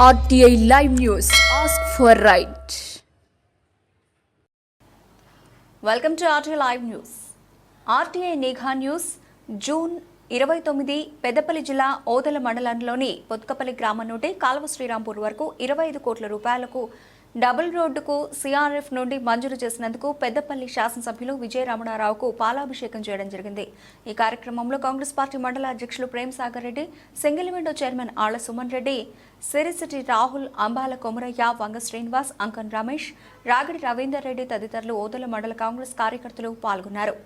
RTI Live News. Ask for right. Welcome to RTI Live News. RTI Nigha News June 29 Peddapalli జిల్లా ఓదెల మండలంలోని పొత్కపల్లి గ్రామం నుండి కాల్వ శ్రీరాంపూర్ వరకు 25 కోట్ల రూపాయలకు డబుల్ రోడ్డుకు సిఆర్ఎఫ్ నుండి మంజూరు చేసినందుకు పెద్దపల్లి శాసనసభ్యులు విజయ రమణారావుకు పాలాభిషేకం చేయడం జరిగింది. ఈ కార్యక్రమంలో కాంగ్రెస్ పార్టీ మండల అధ్యక్షులు Prem Sagar Reddy, single window chairman Alla Suman Reddy, సిరిసిటి రాహుల్, అంబాల కొమరయ్య, వంగ శ్రీనివాస్, అంకన్ రమేష్, రాగిడి రవీందర్ రెడ్డి తదితరులు ఓదెల మండల కాంగ్రెస్ కార్యకర్తలు పాల్గొన్నారు.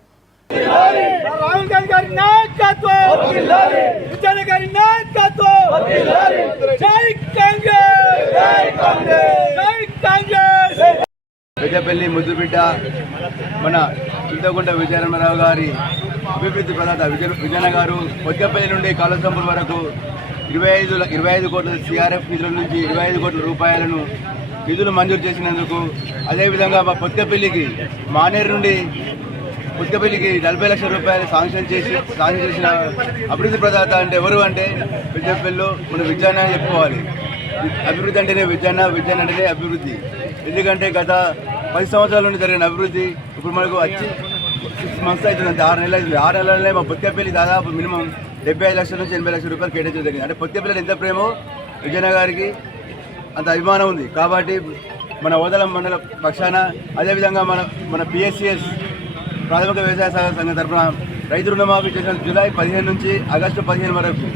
రాహుల్ గాంధీ గారి నాయకత్వం, విజయ్ గారి నాయకత్వం, జై కాంగ్రెస్, జై కాంగ్రెస్, జై కాంగ్రెస్. పెద్దపల్లి ముద్దుబిడ్డ మన చింతకుంట విజయరామరావు గారి అభివృద్ధి ప్రదాత విజయన గారు పొద్దుపల్లి నుండి కాళేశ్వరం వరకు 25 కోట్ల సిఆర్ఎఫ్ నిధుల నుంచి 25 కోట్ల రూపాయలను నిధులు మంజూరు చేసినందుకు, అదేవిధంగా మా పొద్దుపల్లికి మానేరు నుండి పొద్దుపల్లికి 40 లక్షల రూపాయలు శాంక్షన్ చేసిన అభివృద్ధి ప్రదాత అంటే ఎవరు అంటే పెద్దపల్లిలో మన విజయన చెప్పుకోవాలి. అభివృద్ధి అంటేనే విజయన అంటేనే అభివృద్ధి. ఎందుకంటే గత 10 సంవత్సరాల నుండి జరిగిన అభివృద్ధి ఇప్పుడు మనకు వచ్చి 6 months అవుతుంది, అంతే 6 నెలలు అవుతుంది. 6 నెలలనే మా పొద్దుపల్లి దాదాపు మినిమం 75 లక్షల నుంచి 80 లక్షల రూపాయలు కేటాయించడం జరిగింది. అంటే పొద్దుపల్లి ఎంత ప్రేమో విజయన గారికి అంత అభిమానం ఉంది. కాబట్టి మన ఓదెల మండల పక్షాన, అదేవిధంగా మన పిఎస్సిఎస్ ప్రాథమిక వ్యవసాయ సహకార సంఘం తరఫున రైతు రుణమాఫీ చేసిన జూలై 15 నుంచి ఆగస్టు 15 వరకు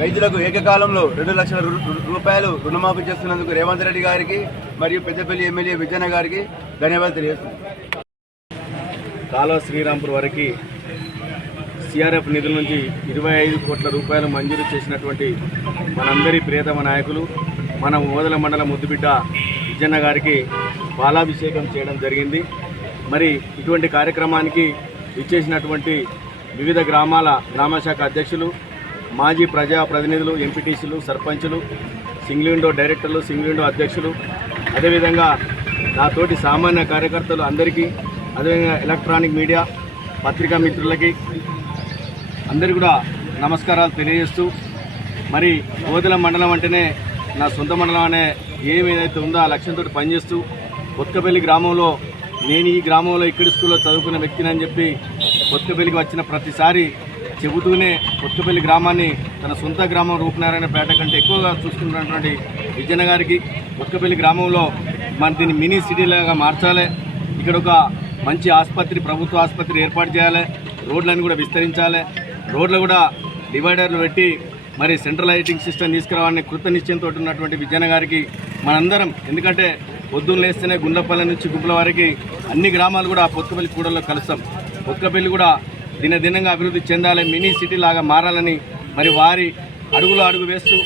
రైతులకు ఏకకాలంలో 2 లక్షల రూపాయలు రుణమాఫీ చేస్తున్నందుకు రేవంత్ రెడ్డి గారికి మరియు పెద్దపల్లి ఎమ్మెల్యే విజయన గారికి ధన్యవాదాలు తెలియజేస్తున్నాను. కాల్వ శ్రీరాంపూర్ వరకు సిఆర్ఎఫ్ నిధుల నుంచి 25 కోట్ల రూపాయలు మంజూరు చేసినటువంటి మనందరి ప్రియతమ నాయకులు మన ఓదెల మండల ముద్దుబిడ్డ విజయన్న గారికి పాలాభిషేకం చేయడం జరిగింది. మరి ఇటువంటి కార్యక్రమానికి ఇచ్చేసినటువంటి వివిధ గ్రామశాఖ అధ్యక్షులు, మాజీ ప్రజాప్రతినిధులు, ఎంపీటీసీలు, సర్పంచులు, సింగిల్ విండో డైరెక్టర్లు, సింగిల్ విండో అధ్యక్షులు, అదేవిధంగా నాతోటి సామాన్య కార్యకర్తలు అందరికీ, అదేవిధంగా ఎలక్ట్రానిక్ మీడియా పత్రికా మిత్రులకి అందరికీ కూడా నమస్కారాలు తెలియజేస్తూ, మరి ఓదెల మండలం అంటేనే నా సొంత మండలం అనే ఏదైతే ఉందో ఆ లక్ష్యంతో పనిచేస్తూ పొత్కపల్లి గ్రామంలో నేను ఈ గ్రామంలో ఇక్కడి స్కూల్లో చదువుకున్న వ్యక్తిని అని చెప్పి పొత్కపల్లికి వచ్చిన ప్రతిసారి చెబుతూనే పొత్కపల్లి గ్రామాన్ని తన సొంత గ్రామం రూపనారాయణపేట కంటే ఎక్కువగా చూసుకున్నటువంటి విజయన గారికి పొత్కపల్లి గ్రామంలో మన దీన్ని మినీ సిటీలాగా మార్చాలి, ఇక్కడ ఒక మంచి ఆసుపత్రి, ప్రభుత్వ ఆసుపత్రి ఏర్పాటు చేయాలి, రోడ్లను కూడా విస్తరించాలి, రోడ్లు కూడా డివైడర్లు పెట్టి మరి సెంట్రల్ లైటింగ్ సిస్టమ్ తీసుకురావాలని కృత నిశ్చయంతో ఉన్నటువంటి విజయన గారికి మనందరం, ఎందుకంటే పొద్దున్న లేస్తేనే గుండ్లపల్లి నుంచి గుబ్బల వరకు అన్ని గ్రామాలు కూడా పొత్కపల్లి కూడల్లో కలుస్తాం. పొత్కపల్లి కూడా దినదినంగా అభివృద్ధి చెందాలి, మినీ సిటీ లాగా మారాలని మరి వారి అడుగు వేస్తూ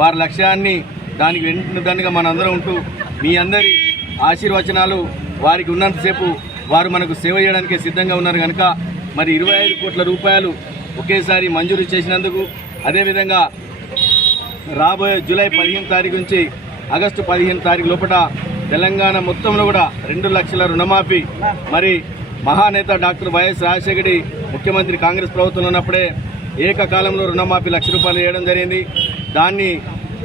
వారి లక్ష్యాన్ని దానికి వెంటనే మనందరం ఉంటూ మీ అందరి ఆశీర్వచనాలు వారికి ఉన్నంతసేపు వారు మనకు సేవ చేయడానికి సిద్ధంగా ఉన్నారు కనుక మరి 25 కోట్ల రూపాయలు ఒకేసారి మంజూరు చేసినందుకు, అదేవిధంగా రాబోయే జూలై 15 తారీఖు నుంచి ఆగస్టు 15 తారీఖు లోపల తెలంగాణ మొత్తంలో కూడా 2 లక్షల రుణమాఫీ, మరి మహానేత డాక్టర్ వైఎస్ రాజశేఖర ముఖ్యమంత్రి కాంగ్రెస్ ప్రభుత్వంలో ఉన్నప్పుడే ఏకకాలంలో రుణమాఫీ 1 లక్ష రూపాయలు వేయడం జరిగింది. దాన్ని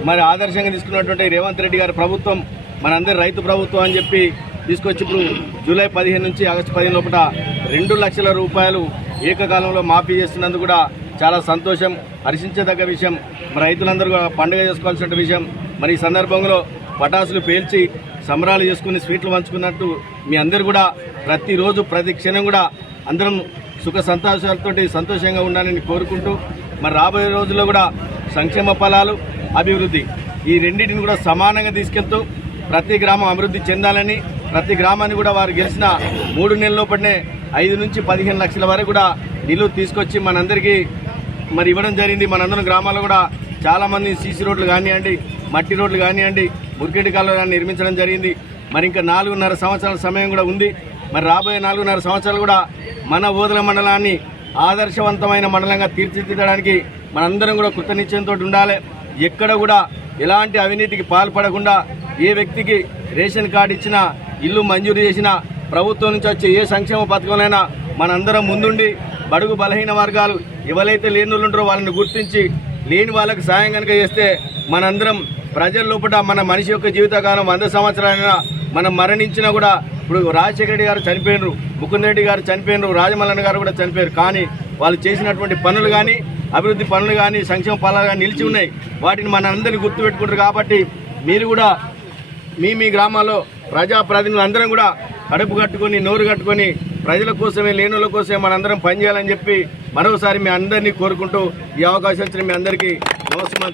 మరి ఆదర్శంగా తీసుకున్నటువంటి రేవంత్ రెడ్డి గారి ప్రభుత్వం మనందరి రైతు ప్రభుత్వం అని చెప్పి తీసుకొచ్చి ఇప్పుడు జూలై 15 నుంచి ఆగస్టు 15 లోపల 2 లక్షల రూపాయలు ఏకకాలంలో మాఫీ చేస్తున్నందుకు కూడా చాలా సంతోషం, హర్షించదగ్గ విషయం. మరి రైతులందరూ పండుగ చేసుకోవాల్సిన విషయం. మరి ఈ సందర్భంలో పటాసులు పేల్చి సంబరాలు చేసుకుని స్వీట్లు పంచుకున్నట్టు మీ అందరూ కూడా ప్రతిరోజు ప్రతి క్షణం కూడా అందరం సుఖ సంతోషాలతోటి సంతోషంగా ఉండాలని కోరుకుంటూ, మరి రాబోయే రోజుల్లో కూడా సంక్షేమ ఫలాలు, అభివృద్ధి ఈ రెండింటిని కూడా సమానంగా తీసుకెళ్తూ ప్రతి గ్రామం అభివృద్ధి చెందాలని, ప్రతి గ్రామాన్ని కూడా వారు గెలిచిన 3 నెలల లోపలనే 5 నుంచి 15 లక్షల వరకు కూడా నిధులు తీసుకొచ్చి మనందరికీ మరి ఇవ్వడం జరిగింది. మనందరం గ్రామాల్లో కూడా చాలామంది సీసీ రోడ్లు కానివ్వండి, మట్టి రోడ్లు కానివ్వండి, మురికెటి కాలువలు నిర్మించడం జరిగింది. మరి ఇంకా 4.5 సంవత్సరాల సమయం కూడా ఉంది. మరి రాబోయే 4.5 సంవత్సరాలు కూడా మన ఓదెల మండలాన్ని ఆదర్శవంతమైన మండలంగా తీర్చిదిద్దడానికి మనందరం కూడా కృతనిశ్చయంతో ఉండాలి. ఎక్కడ కూడా ఎలాంటి అవినీతికి పాల్పడకుండా, ఏ వ్యక్తికి రేషన్ కార్డు ఇచ్చినా, ఇల్లు మంజూరు చేసినా, ప్రభుత్వం నుంచి వచ్చే ఏ సంక్షేమ పథకంలోనైనా మనందరం ముందుండి బడుగు బలహీన వర్గాలు ఎవరైతే లేని వాళ్ళు ఉంటారో వాళ్ళని గుర్తించి లేని వాళ్ళకి సాయం కనుక చేస్తే మనందరం ప్రజల లోపల మన మనిషి యొక్క జీవితకాలం 100 సంవత్సరాలైనా మనం మరణించినా కూడా, ఇప్పుడు రాజశేఖర రెడ్డి గారు చనిపోయినారు, ముకుంద్ రెడ్డి గారు చనిపోయినారు, రాజమల్లన్న గారు కూడా చనిపోయారు. కానీ వాళ్ళు చేసినటువంటి పనులు కానీ, అభివృద్ధి పనులు కానీ, సంక్షేమ ఫలాలు కానీ నిలిచి ఉన్నాయి. వాటిని మన అందరినీ గుర్తుపెట్టుకుంటారు. కాబట్టి మీరు కూడా మీ గ్రామాల్లో ప్రజాప్రతినిధులు అందరం కూడా కడుపు కట్టుకొని, నోరు కట్టుకొని, ప్రజల కోసమే, లేనుల కోసమే మనందరం పనిచేయాలని చెప్పి మరోసారి మీ అందరినీ కోరుకుంటూ ఈ అవకాశం ఇచ్చిన మీ అందరికీ నమస్కారం.